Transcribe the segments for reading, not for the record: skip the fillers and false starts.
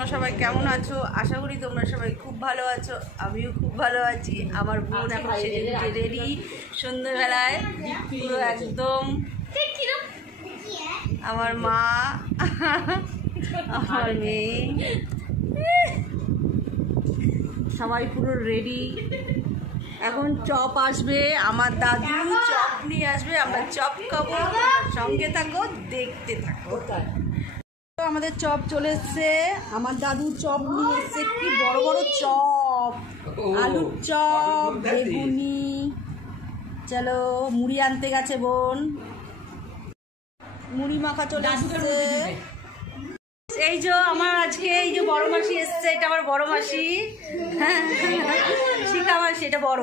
তোমরা সবাই কেমন আছো? আশা করি তোমরা সবাই খুব ভালো আছো, আমিও খুব ভালো আছি। আমার বোন এখন রেডি সন্ধ্যেবেলায় পুরো একদম, আমার মা, আমার মেয়ে সবাই পুরো রেডি। এখন চপ আসবে, আমার দাদু চপ নিয়ে আসবে, আমরা চপ খাবো। সঙ্গে থাকো, দেখতে থাকো। আমাদের চপ চলে এসছে, আমার দাদু চপ নিয়ে এসছে, কি বড় বড় চপ, আলুর চপ, বেগুনি। চলো, মুড়ি আনতে গেছে বোন, মুড়ি মাখা চলে এসছে। এই যে আমার আজকে এই যে বড় মাসি এসছে, এটা আমার বড় মাসি, হ্যাঁ শিখা মাসি, এটা বড়।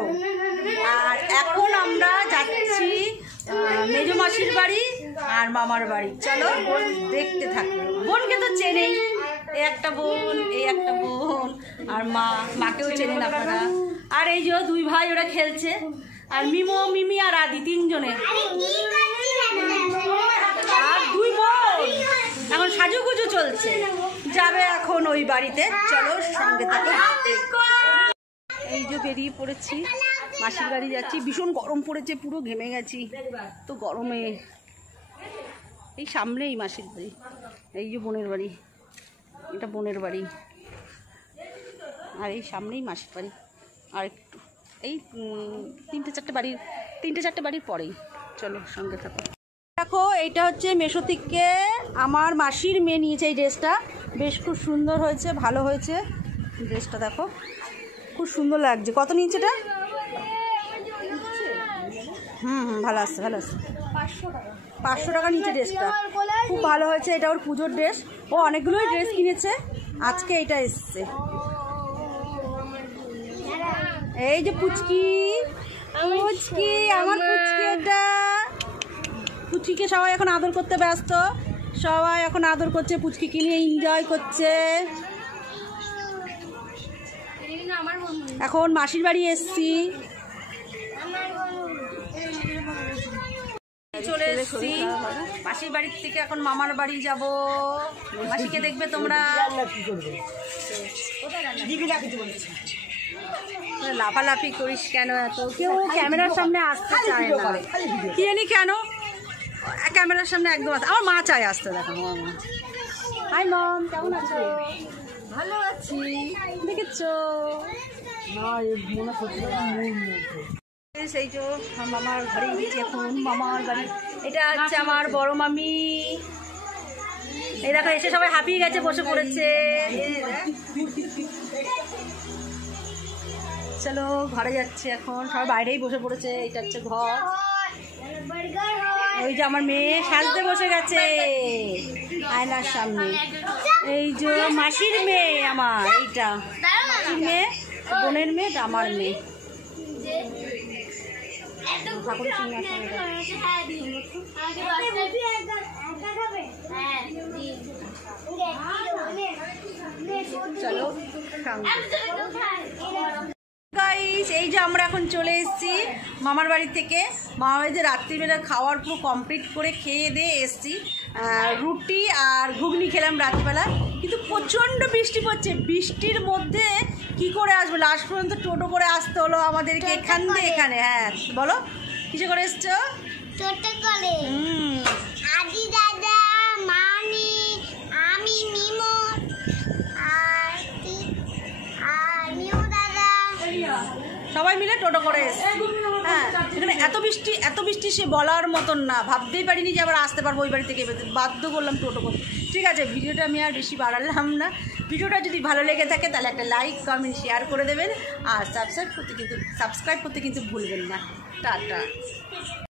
আর এখন আমরা যাচ্ছি মেজো মাসির বাড়ি আর মামার বাড়ি। চলো দেখতে থাকো। বোনকে তো চেনেই, এই একটা বোন, এই একটা বোন, আর মাকেও চেনেন আপনারা। আর এই যে দুই ভাই ওরা খেলছে, আর মিমো, মিমি আর আদি, তিনজনে। আর দুই বোন এখন সাজুগুজু চলছে, যাবে এখন ওই বাড়িতে। চলো সঙ্গে থাকো। এই যে বেরিয়ে পড়েছি, মাসির বাড়ি যাচ্ছি। ভীষণ গরম পড়েছে, পুরো ঘেমে গেছি তো গরমে। এই সামনেই মাসির বাড়ি, এই যে বোনের বাড়ি, এটা বোনের বাড়ি, আর এই সামনেই মাসির বাড়ি। আর একটু এই তিনটে চারটে বাড়ির পরেই। চলো সঙ্গে থাকো। দেখো, এইটা হচ্ছে মেশো থেকে আমার মাসির মেয়ে নিয়েছে এই ড্রেসটা, বেশ খুব সুন্দর হয়েছে, ভালো হয়েছে ড্রেসটা। দেখো খুব সুন্দর লাগছে। কত নিয়েছে এটা? ভালো আসছে, ভালো আসছে। 500 টাকা নিচে ড্রেসটা, খুব ভালো হয়েছে। এটা ওর পুজোর ড্রেস, ও অনেকগুলোই ড্রেস কিনেছে, আজকে এটা এসছে। এই যে পুচকি, পুচকি, আমার পুচকি, এটা পুচকিকে সবাই এখন আদর করতে ব্যস্ত, সবাই এখন আদর করছে, পুচকিকে নিয়ে এনজয় করছে। এখন মাসির বাড়ি এসছি, চলে এসছি মাসির বাড়ির থেকে। এখন মামার বাড়ি যাব, মাসিকে দেখবে তোমরা। লাফালাফি করিস কেন এত? কেউ ক্যামেরার সামনে আসতে চায় না, কি জানি কেন ক্যামেরার সামনে একদম আসতে। আমার মা চায় আসতে। দেখো আমার মা। হাই মম, কেমন আছো? ভালো আছি, দেখেছো? সেই যে মামার ঘরে গেছি এখন, মামার বাড়ি। এটা হচ্ছে আমার বড় মামি। এই দেখো এসে সবাই হাঁপিয়ে গেছে, বসে পড়েছে। চলো ঘরে যাচ্ছে এখন, সবাই বাইরেই বসে পড়েছে। এটা হচ্ছে ঘর। ওই যে আমার মেয়ে সাজতে বসে গেছে আয়নার সামনে। এই যে মাসির মেয়ে আমার, এইটা মাসির মেয়ে, বোনের মেয়ে, আমার মেয়ে। ঠাকুরের সিংহাসনে চলো। গাইস, এই যে আমরা এখন চলে এসেছি মামার বাড়ি থেকে। মামার বাড়িতে রাত্রিবেলা খাওয়ার পুরো কমপ্লিট করে খেয়ে দিয়ে এসেছি। রুটি আর ঘুগনি খেলাম রাত্রিবেলা, কিন্তু প্রচণ্ড বৃষ্টি পড়ছে। বৃষ্টির মধ্যে কি করে আসবো, লাস্ট পর্যন্ত টোটো করে আসতে হলো আমাদেরকে এখান থেকে এখানে। হ্যাঁ বলো, কিসে করে এসছো? টোটো করে। আদি দাদা, মামি, আমি, মিমো আর নিউ দাদা, সবাই মিলে টোটো করে এসেছি। হ্যাঁ, এখানে এত বৃষ্টি সে বলার মতন না। ভাবতেই পারিনি যে আবার আসতে পারবো ওই বাড়ি থেকে, বাধ্য করলাম টোটো করতে। ঠিক আছে, ভিডিওটা আমি আর বেশি বাড়ালাম না। ভিডিওটা যদি ভালো লেগে থাকে তাহলে একটা লাইক, কমেন্ট, শেয়ার করে দেবেন। আর সাবস্ক্রাইব করতে কিন্তু ভুলবেন না। টাটা।